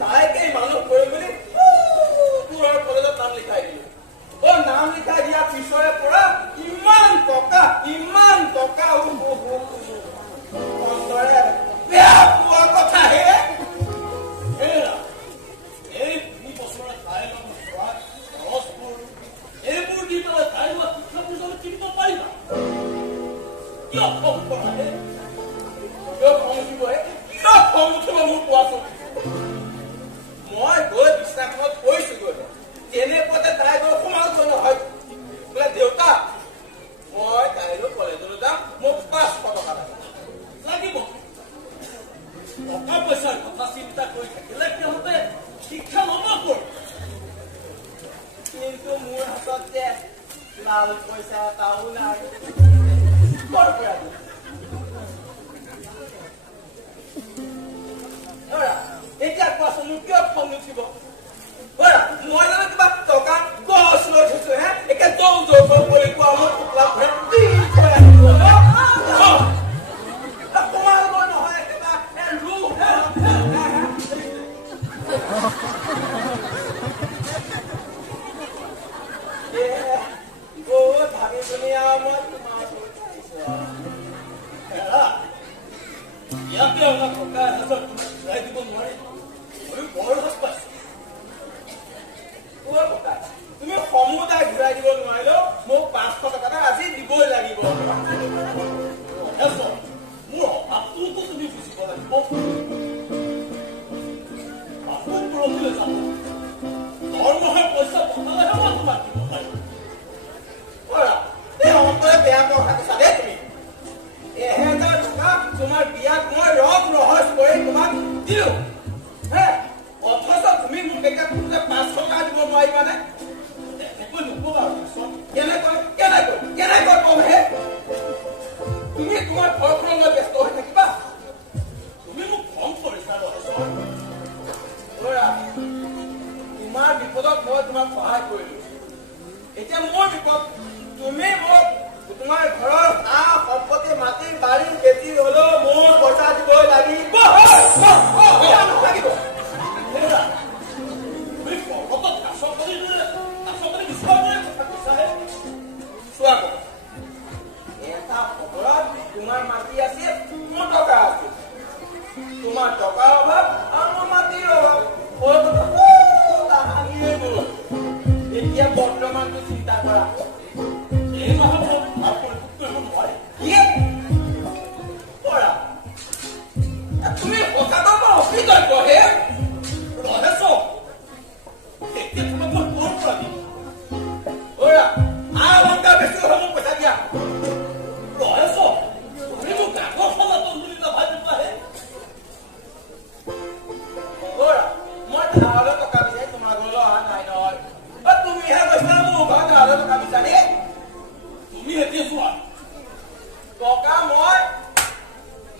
তাইকে মানুষ কৰে বলি পুৰাৰ কলেজত নাম লিখাই দিল। নাম চেষ্টাখনত কৰিছোগৈ তেনেকুৱাতে তাই গৈ সোমালগৈ নহয় বোলে দেউতা মই কাইলৈ কলেজলৈ যাম মোক 500 টকা লাগিব টকা পইচাৰ কথা চিন্তা কৰি থাকিলে সিহঁতে শিক্ষা ল'ব ক'ত কিন্তু মোৰ হাতত যে লাল পইচা এটাও নাই ক'ৰ পৰা এতিয়া কোৱাচোন মোক কিয় খং নুঠিব মই জানো কিবা টকা গছ লৈ থৈছো হে একে দৌ বুলি কোৱা মোৰ টুকলা ভেটি থৈ আহিব সোমালগৈ নহয় একেবাৰে বহুত ভাবি শুনি আৰু মই তোমাৰ ইয়াকে আমাৰ ককাই হাতত ঘূৰাই দিব নোৱাৰে মই বৰ হাত পাইছো ককাই তুমি সমুদায় ঘূৰাই দিব নোৱাৰিলেও মোক 500 টকা এটা আজি দিবই লাগিব মোৰ অভাৱটোতো তুমি বুজিব লাগিব আপোন পৰহিলৈ যাব দৰমহাৰ পইচা পঠালেহে মই তোমাক দিব পাৰিম এই অন্তৰে বেয়া কথা কৈছা দেই তুমি 1000 টকা তোমাৰ বিয়াত মই ৰং ৰহস্য কৰি তোমাক দিলো হে অথচ তুমি মোক এতিয়া 500 টকা দিব নোৱাৰিবানে একো নকবা কেনেকৈ কম হে তুমি তোমাৰ ঘৰখনলৈ ব্যস্ত হৈ থাকিবা তুমি মোক খং কৰিছা তোমাৰ বিপদত মই তোমাক সহায় কৰিলো এতিয়া মোৰ বিপদ তুমি মোক তোমাৰ ঘৰৰ সম্পত্তি মাটি বাৰী খেতি হলেও মোৰ পইচা দিবই লাগিব এটা খবৰত তোমাৰ মাটি আছে মোৰ টকা আছে তোমাৰ টকাৰ অভাৱ আৰু মোৰ মাটিৰ অভাৱ এতিয়া বৰ্তমানটো চিন্তা কৰা এই মাহত তুমি কথাটো মই অফিচত কহে ৰহেছ এতিয়া তোমাক মই ক'ৰ পৰা দিম বেছি হলে মোক পইচা দিয়া ৰহেছ তুমি মোক কাগজ খলাতন বুলি নাভাই দিবাহে মই ধাৰলৈ টকা বিচাৰি তোমাৰ ঘৰলৈ অহা নাই নহয় তুমিহে কৈছা মোৰ ঘৰত ধাৰলৈ টকা বিচাৰি তুমি এতিয়া চোৱা টকা মই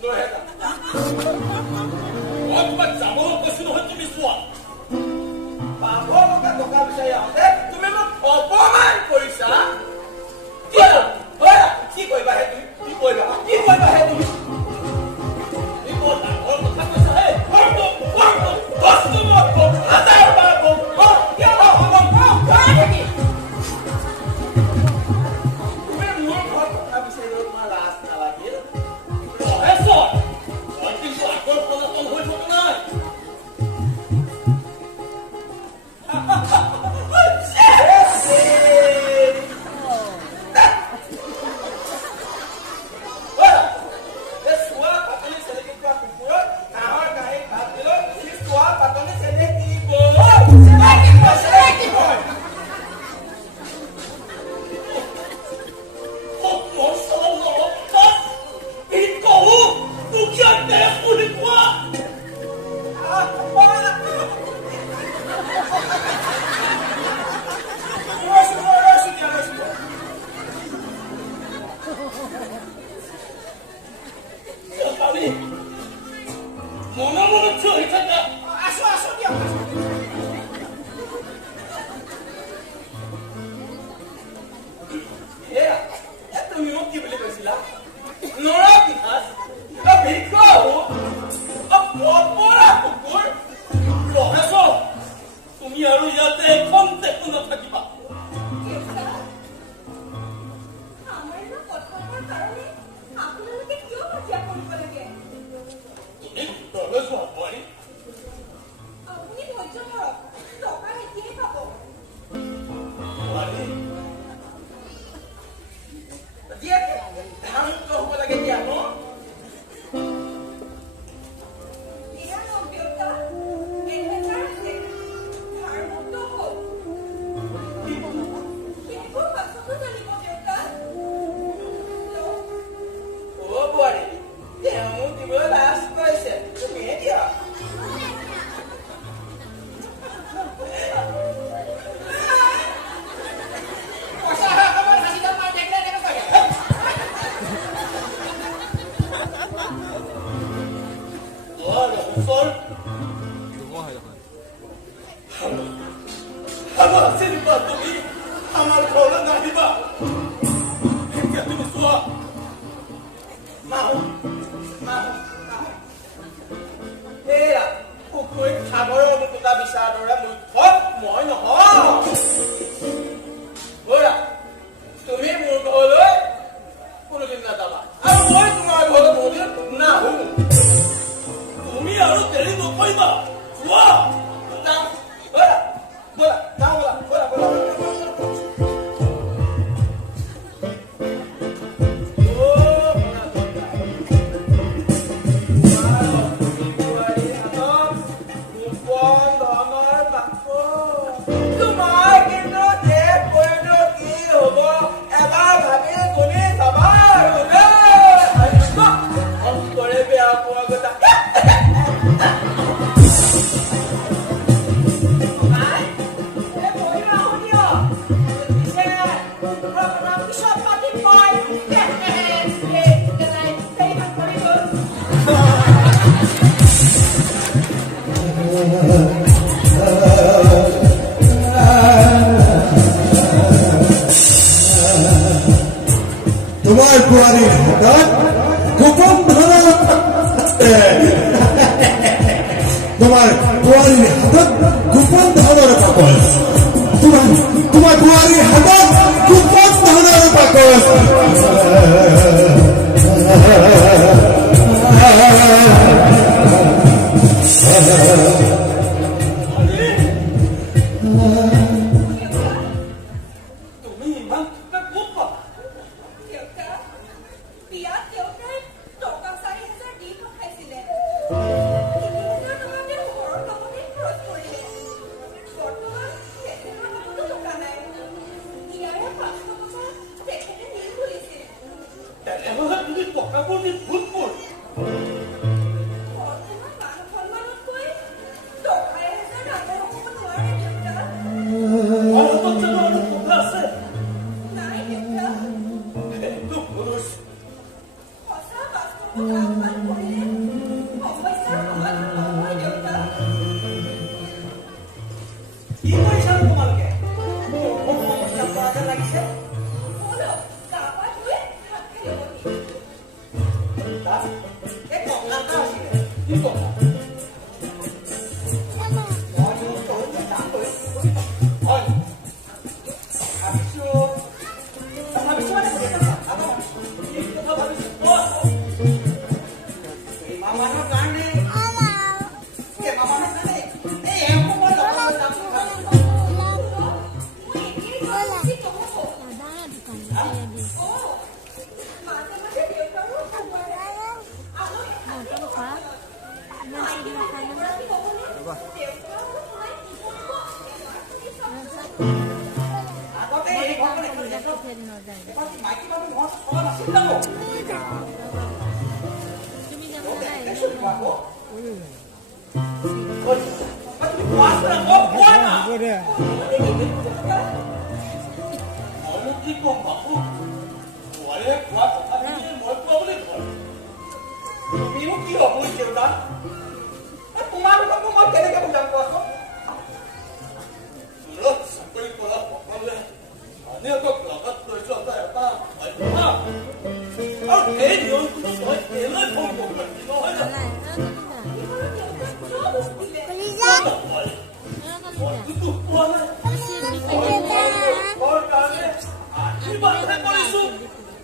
লৈহে যাম মই তোমাক যাবলৈ কৈছো নহয় তুমি চোৱা 500 টকা বিচাৰি আহোঁতে তুমি মোক অপমান কৰিছা কি কৰিবাহে তুমি ডাঙৰ কথা কৈছা হে আমাৰ চিনিবা তুমি আমাৰ ঘৰলৈ নাহিবা এতিয়া তুমি চোৱা নাহো এয়া পুখুৰীত সাগৰৰ অনুকূতা বিচাৰ দৰে মুখ্যত মই নহয় বৰা তুমি মোৰ ঘৰলৈ কোনোদিন নাযাবা আৰু মই তোমাৰ ঘৰলৈ কোনোদিন নাহো তুমি আৰু দেৰি নকৰিবা চোৱা বৰা বৰা যাওঁ বৰা বৰা তোমাৰ বোৱাৰীৰ হাতত গোপন ধনৰ তোমাৰ বোৱাৰীৰ হাতত গোপন ধনৰ বাকচ তোমাৰ বোৱাৰীৰ হাতত গোপন ধনৰ বাকচ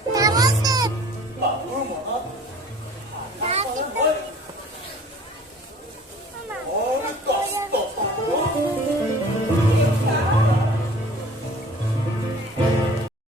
Namaste.